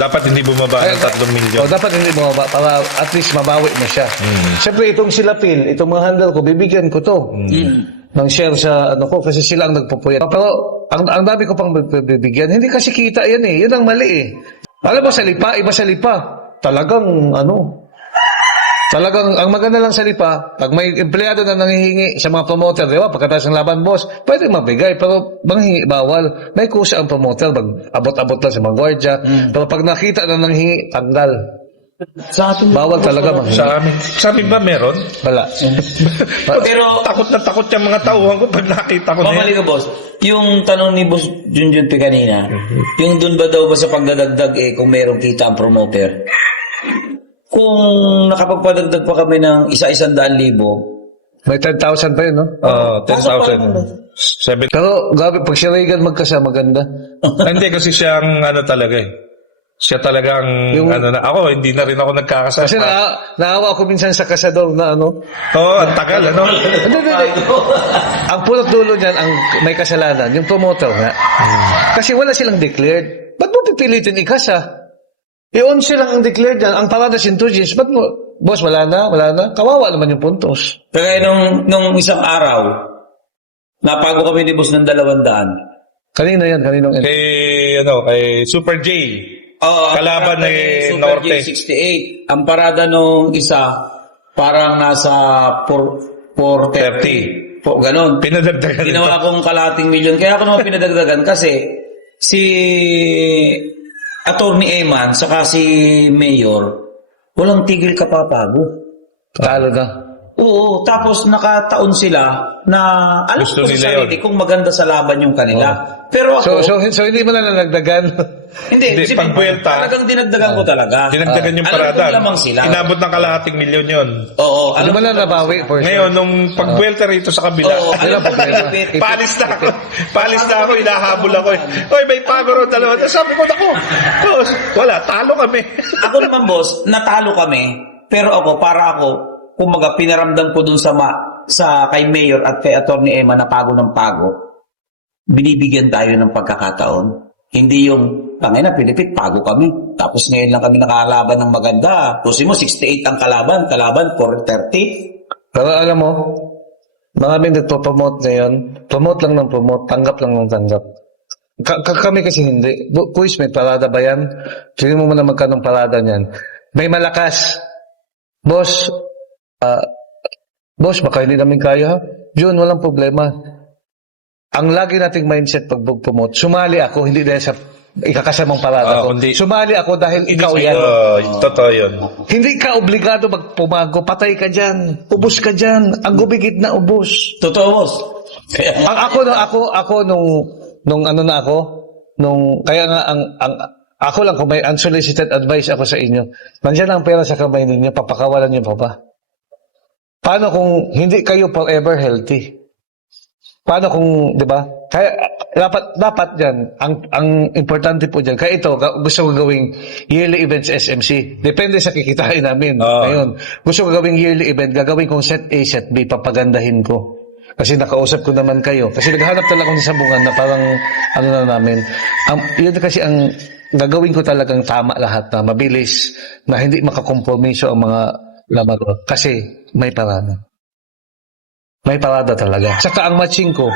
Dapat hindi bumaba ng 3 milyon. Dapat hindi bumaba para at least mabawi mo siya. Siyempre, itong sila Phil, itong mga handle ko, bibigyan ko to. Ng share sa ano ko kasi sila ang nagpupuyat. Pero ang dami ko pang bibigyan. Hindi kasi kita yan eh. Yun ang mali eh. Alam mo sa lipa, iba sa lipa. Talagang talagang ang maganda lang sa lipa, pag may empleyado na nanghihingi sa mga promoter, di ba? Pagkatapos ng laban, boss, pwede mabigay, pero manghingi bawal. May kusa ang promoter, abot-abot lang sa mga gwardiya. Pero pag nakita na nanghingi, tanggal. Sa atin, Bawal talaga manghingi. Sa amin ba meron? Wala. Pero takot na takot yung mga tauhan ko pag nakita ko na Pamali ka, boss. Yung tanong ni Boss Junjun P kanina, yung dun ba daw ba sa pagdadagdag kung merong kita ang promoter? Kung nakapagpadagdag pa kami ng 1,100,000, May 10,000 pa yun, no? 10,000. Pero, gabi, pag si Reagan magkasama, maganda. Hindi kasi siyang talaga eh. Siya talagang ako hindi na rin ako nagkakasama. Kasi naawa ako minsan sa kasador na ang tagal Hindi. Ang pulot dulo niyan, ang may kasalanan, yung promoter nga. Kasi wala silang declared. Ba't mo pipilitin ikasa? I-on silang ang declared yan. Ang parada sintugens, ba't mo, boss, wala na? Kawawa naman yung puntos. kaya nung isang araw, napago kami ni Boss ng 200. Kanino yan? Kaninong yan? Kay Super J. Kalaban ni Norte. J68. Ang parada nung isa, parang nasa 430. Ganon. Pinadagdagan Ginawa akong kalating milyon. Kaya ako naman pinadagdagan kasi si Attorney Eman saka si Mayor, walang tigil kapapago. Talo na. Oo, tapos nakataon sila na alam Gusto ko nila sa sarili kung maganda sa laban yung kanila. Pero ako, So hindi mo na nagdagan? hindi, pagbuelta, talagang dinagdagan ko talaga. dinagdagan yung Alam ko parada. lamang sila. Inabot ng kalahating milyon yun. Oo, Hindi mo na nabawi for sure. Ngayon, nung pagbuelta rito sa kabila, Oo, alam ko palis na ako, hinahabol ako eh. Oy, may pago ro dalawa. Sabi ko, boss, wala, talo kami. Ako naman, boss, natalo kami. Pero kumbaga, pinaramdam ko dun sa kay Mayor at kay Attorney Emma na pago ng pago. Binibigyan tayo ng pagkakataon. Hindi yung, tangina, Pilipit, pago kami. Tapos ngayon lang kami nakalaban ng maganda. Tusin mo, 68 ang kalaban 430. Pero alam mo, maraming nagpo-promote ngayon. Promote lang ng promote, tanggap lang ng tanggap. Kami kasi hindi. Kuis, may parada ba yan? Tingnan mo muna magkano parada niyan. May malakas. Boss, baka hindi namin kaya. Yun, walang problema. Ang lagi nating mindset pag promote, sumali ako, hindi dahil sa ikakasamang parada ko. Sumali ako dahil ikaw yan. Totoo yun. Hindi ka obligado magpumago. Patay ka dyan. Ubus ka dyan. Ang gubigit na ubus. Totoo, boss. Kaya nga ako lang kung may unsolicited advice ako sa inyo. Nandiyan ang pera sa kamay ninyo, papakawalan niyo pa ba? Paano kung hindi kayo forever healthy? Paano kung, 'di ba? Kaya dapat diyan ang importante po diyan. Kaya ito gusto ko gawing yearly events SMC. Depende sa kikitain namin. Ngayon, gusto ko gawing yearly event, gagawin kong set A, set B, papagandahin ko. Kasi nakausap ko naman kayo. Kasi naghanap talaga ako ng sabungan na parang na namin. Yun kasi ang gagawin ko talagang tama lahat na mabilis, na hindi makakompromiso ang mga laban. Kasi may parada. May parada talaga. Saka ang matching ko,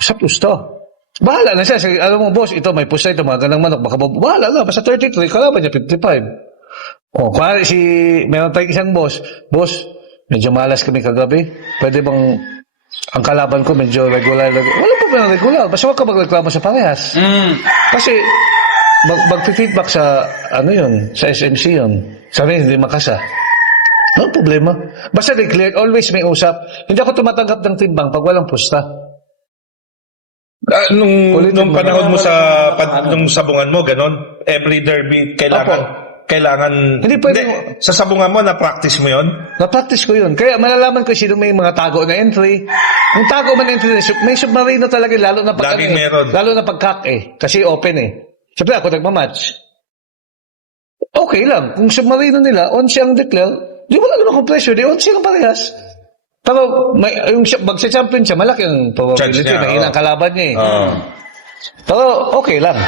sa pusto. Bahala na siya. Alam mo, boss, ito, may pusta ito, mga ganang manok. Bahala na. Basta 33, kalaban niya 55. Meron tayong isang boss, medyo malas kami kagabi. Pwede bang ang kalaban ko medyo regular. Wala pa ba regular? Basta huwag ka magreklamo sa parehas. Kasi, mag-feedback sa, sa SMC yun. Sabi, hindi makasa. No problema. Basta declared, always may usap. Hindi ako tumatanggap ng timbang pag walang pusta. Nung panahon mo nung sabungan mo, ganon, every derby, kailangan, Hindi pwede sa sabungan mo, na-practice mo yon? Na-practice ko yun. Kaya malalaman ko sino may mga tago na entry. Yung tago man entry, may submarino talaga, lalo na pag laging meron. Lalo na pag kasi open Siyempre ako nagmamatch. Okay lang. Kung submarino nila, 11 ang declare, di wala naman akong pressure, di 11 ang parehas. Pero yung magsa-champion siya, malaki ang probability na ilang kalaban niya Pero okay lang.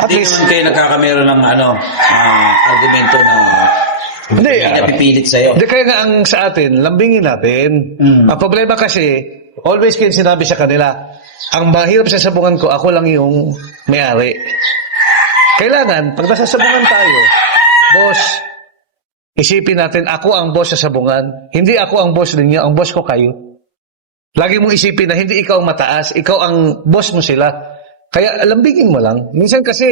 At Hindi least, naman kayo nagkakamero ng argumento na hindi, hindi napipilit sa'yo. hindi kaya nga ang sa atin, lambingin natin. Ang problema kasi, always kayo sinabi sa kanila, ang mahirap sa sabungan ko, ako lang yung may-ari. Kailangan, pag nasasabungan tayo, boss, isipin natin, ako ang boss sa sabungan. Hindi ako ang boss ninyo, ang boss ko kayo. Lagi mong isipin na hindi ikaw ang mataas, ikaw ang boss mo sila. Kaya lambingin mo lang. Minsan kasi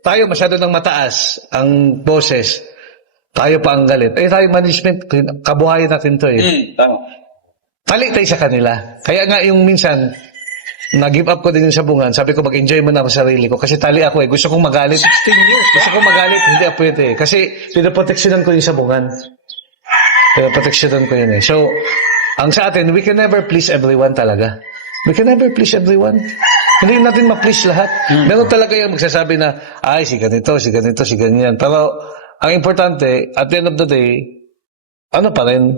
tayo masyado ng mataas ang bosses. Tayo pa ang galit. Tayo management, kabuhayan natin to eh. Tama. Tali tayo sa kanila. Kaya nga yung minsan, nag-give up ko din yung sabungan. Sabi ko, mag-enjoy mo na ako sa sarili ko. Kasi tali ako eh. Gusto kong magalit. 16 years. Gusto kong magalit. Hindi ako pwede eh. Kasi pinaproteksyonan ko yung sabungan. Pinaproteksyonan ko yun eh. So, ang sa atin, we can never please everyone talaga. We can never please everyone. Hindi natin ma-please lahat. Meron talaga yung magsasabi na, ay, si ganito, si ganito, si ganyan. Pero, ang importante, at the end of the day, ano pa rin,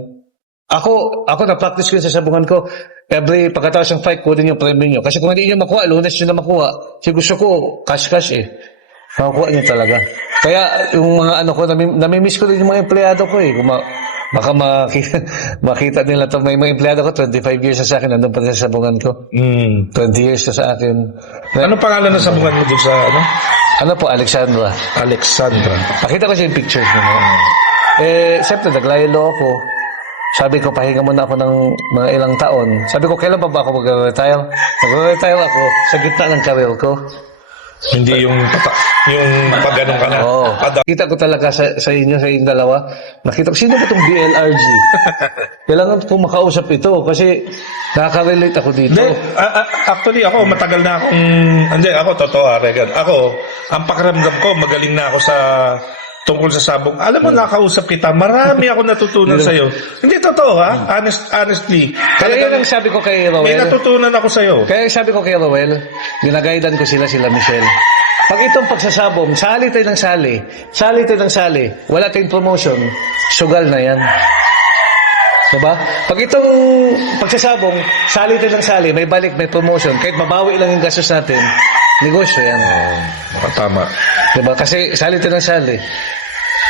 ako na-practice ko yun sa sabungan ko, every pagkatapos ng fight, kunin yung premium nyo. Kasi kung hindi nyo makuha, Lunes nyo na makuha. Kasi gusto ko, cash eh. Makukuha nyo talaga. Kaya, yung mga namimiss ko rin yung mga empleyado ko eh. Kung baka makita nila to, may mga empleyado ko, 25 years na sa akin, nandun pa rin sa sabungan ko. 20 years na sa akin. Anong pangalan ng sabungan mo dun sa, Ano po, Alexandra? Alexandra. Pakita ko siya yung pictures niya. Siyempre, naglaylo ako. Sabi ko, pahinga muna ako ng mga ilang taon. Sabi ko, kailan pa ba ako mag-retire? Mag-retire ako sa gitna ng career ko. Hindi yung pag-ganong ka na. Oo. Kita ko talaga sa inyo, sa inyong dalawa. Nakita ko, sino ba itong BLRG? Kailangan ko makausap ito kasi nakaka-relate ako dito. Hindi, actually ako, matagal na akong, hindi, ako, totoo, Regan. Ako, ang pakiramdam ko, magaling na ako sa, tungkol sa sabong. Alam mo, nakausap kita, marami ako natutunan sa'yo. Hindi, totoo, ha? Honestly. Kaya yun ang sabi ko kay May Rowel. natutunan ako sa'yo. Kaya sabi ko kay Rowel, ginagaidan ko sila Michelle. Pag itong pagsasabong, sali tayo ng sali. Sali tayo ng sali. Wala tayong promotion. Sugal na yan. Diba? Pag itong pagsasabong, sali tayo ng sali, may balik, may promotion. Kahit mabawi lang yung gastos natin, negosyo yan. Tama. Diba? Kasi sali tayo ng sali.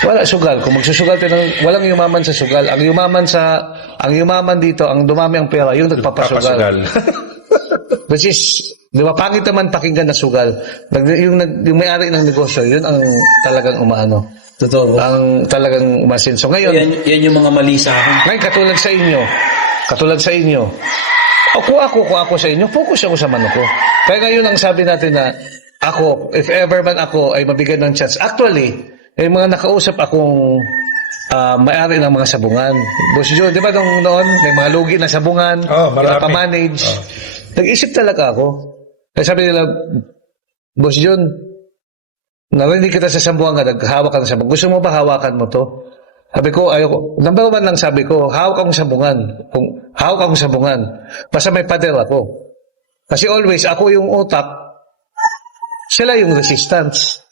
Wala sugal. Kung magsusugal tayo walang yumaman sa sugal. Ang yumaman dito, ang dumami ang pera, yung nagpapasugal. Papasugal. Which is, di ba, pangit naman pakinggan na sugal. Yung may-ari ng negosyo, yun ang talagang umaano. Totoo. Ang talagang umasinso. Ngayon, Yan yung mga mali sa akin. ngayon katulad sa inyo, kung ako sa inyo, focus ako sa mano ko. Kaya ngayon ang sabi natin na, ako, if ever man ako ay mabigyan ng chance. Actually, may mga nakausap akong may-ari ng mga sabungan. Boss Joe, di ba noon, may mga lugi na sabungan, marami. pa-manage. Nag-isip talaga ako. Kaya sabi nila, Boss John, narinig kita sa sabungan ka, naghawak ka ng sabungan. Gusto mo ba hawakan mo to? Sabi ko, ayoko. Number one lang sabi ko, hawak akong sabungan. Kung hawak akong sabungan, basta may pader ako. Kasi always, ako yung utak, sila yung resistance.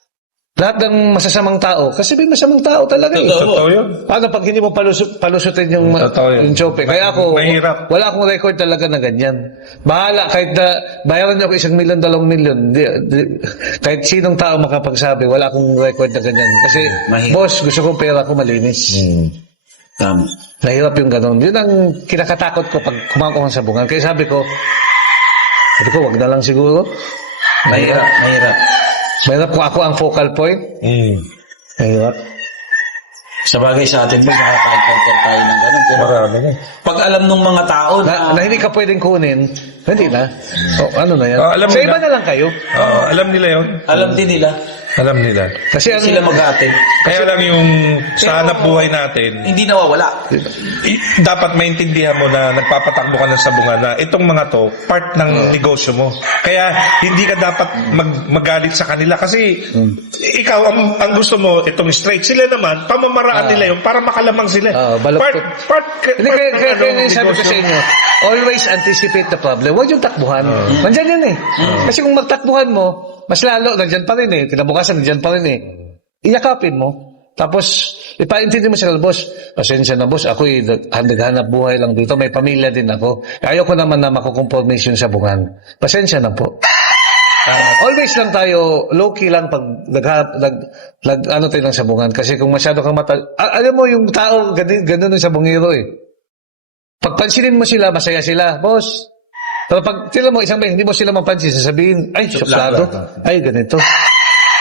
Lahat ng masasamang tao, kasi may masamang tao talaga eh. Totoo yun. Paano pag hindi mo palusutin yung chope? Kaya ako, Mahirap. wala akong record talaga na ganyan. Bahala, kahit na bayaran niyo ako 1 million, 2 million, kahit sinong tao makapagsabi, wala akong record na ganyan. Kasi, Mahirap. boss, gusto kong pera ko malinis. Tama. Nahirap yung ganun. Yun ang kinakatakot ko pag kumakakuha sa sabungan. Kaya sabi ko, wag na lang siguro. Mahirap. Mahirap kung ako ang focal point. Mahirap. Sa bagay sa atin ba, nakaka-encounter tayo ng ganun. Pero Marami na. pag alam ng mga tao Na hindi ka pwedeng kunin, hindi na. Ano na yan? Alam Sa nila. iba na lang kayo. Alam nila yun. alam din nila, Alam nila. Kasi ang, sila mag-aatin. Kaya lang yung sa hanap buhay natin, Hindi nawawala. dapat maintindihan mo na nagpapatakbo ka ng sabungan na itong mga to, part ng negosyo mo. Kaya hindi ka dapat magalit sa kanila kasi ikaw, ang gusto mo, itong straight. Sila naman, pamamaraan nila yun para makalamang sila. Baluktot. Part hindi, kaya ng sabi ko sa inyo, always anticipate the problem. Huwag yung takbuhan. Nandyan yan eh. Kasi kung magtakbuhan mo, mas lalo, nandyan pa rin eh. Kinabukasan, nandyan pa rin eh. Iyakapin mo. Tapos, ipaintindi mo sa boss, pasensya na boss, ako naghanap buhay lang dito, may pamilya din ako. Ayoko naman na makukompromise yung sabungan. Pasensya na po. Always lang tayo, low-key lang pag ano tayo ng sabungan. Kasi kung masyado kang alam mo yung tao, ganun yung sabungero eh. Pagpansinin mo sila, masaya sila. Boss, pero pag tila mo isang beses, hindi mo sila mapansin, sasabihin, ay, suplado. Ay, ganito.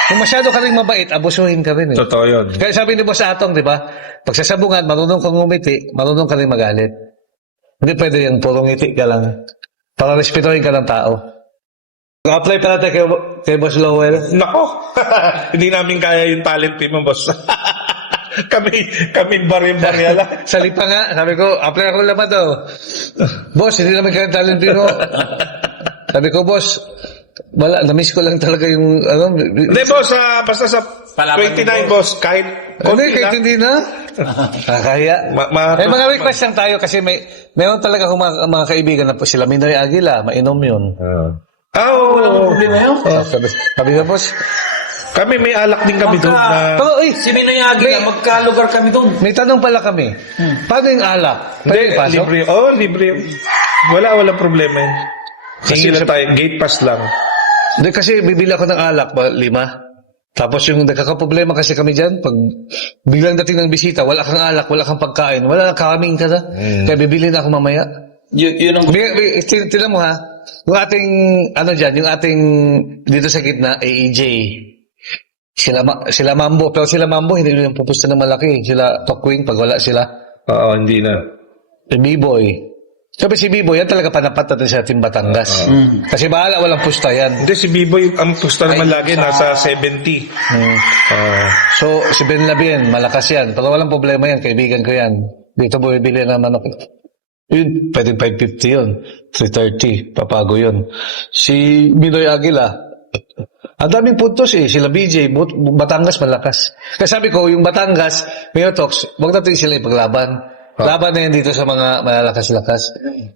Kung masyado ka rin mabait, abusuhin ka rin eh. Totoo yun. Kaya sabi ni Boss Atong, di ba? Pag sa sabungan, marunong kang ngumiti, marunong ka rin magalit. Hindi pwede yung puro ngiti ka lang. Para respetuhin ka ng tao. Apply pa natin kay Boss Lowell. Nako, hindi namin kaya yung talent team mo, boss. kami bari-bari lang. Salipa nga, sabi ko, apply ako laman daw. Boss, hindi namin kaya talent mo. Sabi ko, boss, wala, na-miss ko lang talaga yung, ano. Hindi, boss, basta sa Palaban 29, mo, boss, kahit Hindi, konti kahit lang. hindi na. Kaya. May mga request lang tayo kasi meron talaga akong mga kaibigan na po sila. Minoy Aguila, mainom yun. Oo. Problema yun. Sabi ko, boss, Kami may alak din kami doon na... pero, Si Minoy Aguila, magkalugar kami doon. may tanong pala kami. Paano yung alak? Pwede Hindi, ipasok? libre. Libre. Wala problema yun. Kasi lang tayo, gate pass lang. Hindi, kasi bibili ako ng alak, 5. Tapos yung nagkakaproblema kasi kami dyan, pag biglang dating ng bisita, wala kang alak, wala kang pagkain, wala kang kaming ka na. Kaya bibili na ako mamaya. Yun ang Tinan mo ha, yung ating, ano dyan, yung ating, dito sa gitna, AEJ. Sila Mambo, pero sila Mambo, hindi nila pupusta ng malaki. Sila Tokwing, pag wala sila. Oo, hindi na. B-Boy. Sabi si B-Boy, yan talaga panapat natin sa Team Batangas. Kasi bahala, walang pusta yan. Hindi, si B-Boy, ang pusta naman lagi, nasa 70. So, si Ben Labien, malakas yan. Pero walang problema yan, kaibigan ko yan. Dito bumibili ng manok. Yun, pwedeng 550 yun. 330, papago yun. Si Minoy Aguila, ang daming puntos eh. Sila BJ, Batangas malakas. Kasi sabi ko, yung Batangas, Mayor Talks, huwag natin sila ipaglaban. Laban na yan dito sa mga malalakas-lakas.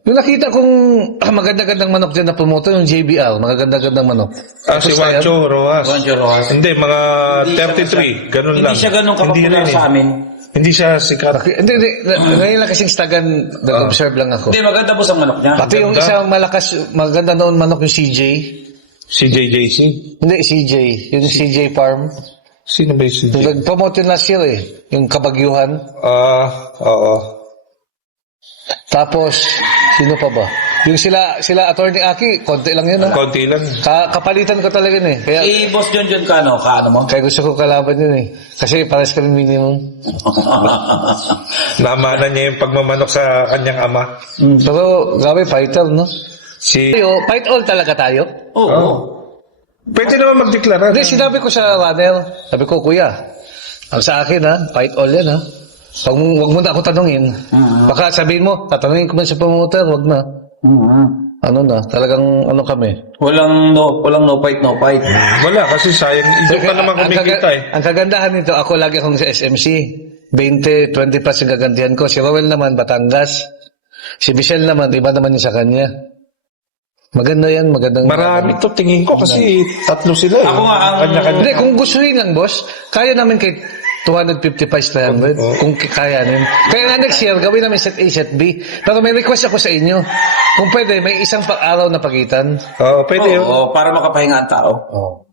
Yung nakita kong maganda-gandang manok dyan na promoter, yung JBL, magaganda-gandang manok. Si Juancho Rojas. Juancho Rojas. Hindi, mga Hindi siya 33. Ganun lang. Hindi siya ganun kapopular rin eh. sa amin. Hindi siya sikat. Hindi. Ngayon lang kasing stagan, nag-observe lang ako. Hindi, maganda po sa manok niya. Pati yung Ganda. isang malakas, maganda noon manok yung CJ. Si JJC. Hindi, CJ. Yung CJ Farm. Sino ba yung CJ? Yung nag-promote yun last year eh. Yung Kabagyuhan. Oo. Tapos, sino pa ba? Yung sila Attorney Aki, konti lang yun. Konti lang. Kapalitan ko talaga yun eh. Kaya Si Boss John kaano mo? kaya gusto ko kalaban yun eh. Kasi pares kami minimum. Naamana niya yung pagmamanok sa kanyang ama. Pero, grabe, fighter, no? Si... Tayo, fight all talaga tayo. Oo. Pwede naman magdeklara. Hindi, sinabi ko sa runner, sabi ko, kuya, ang sa akin ha, fight all yan ha. Wag mo na ako tanungin. Baka sabihin mo, tatanungin ko man sa promoter, wag na. Ano na, talagang ano kami. Walang no fight. Wala, kasi sayang. Ito pa naman kumikita eh. Ang kagandahan nito, ako lagi akong sa SMC. 20 plus yung gagantihan ko. Si Rowell naman, Batangas. Si Michelle naman, iba naman yung sa kanya. Maganda yan, magandang... Marami to tingin ko kasi tatlo sila eh. Ako nga, ang- Kanya-kanya. Hindi, kung gustuhin lang, boss, kaya namin kay 255 300 kung kaya namin. Kaya nga next year, gawin namin set A, set B. Pero may request ako sa inyo. Kung pwede, may isang araw na pagitan. Oo, pwede yun. Oo, para makapahinga ang tao. Oh.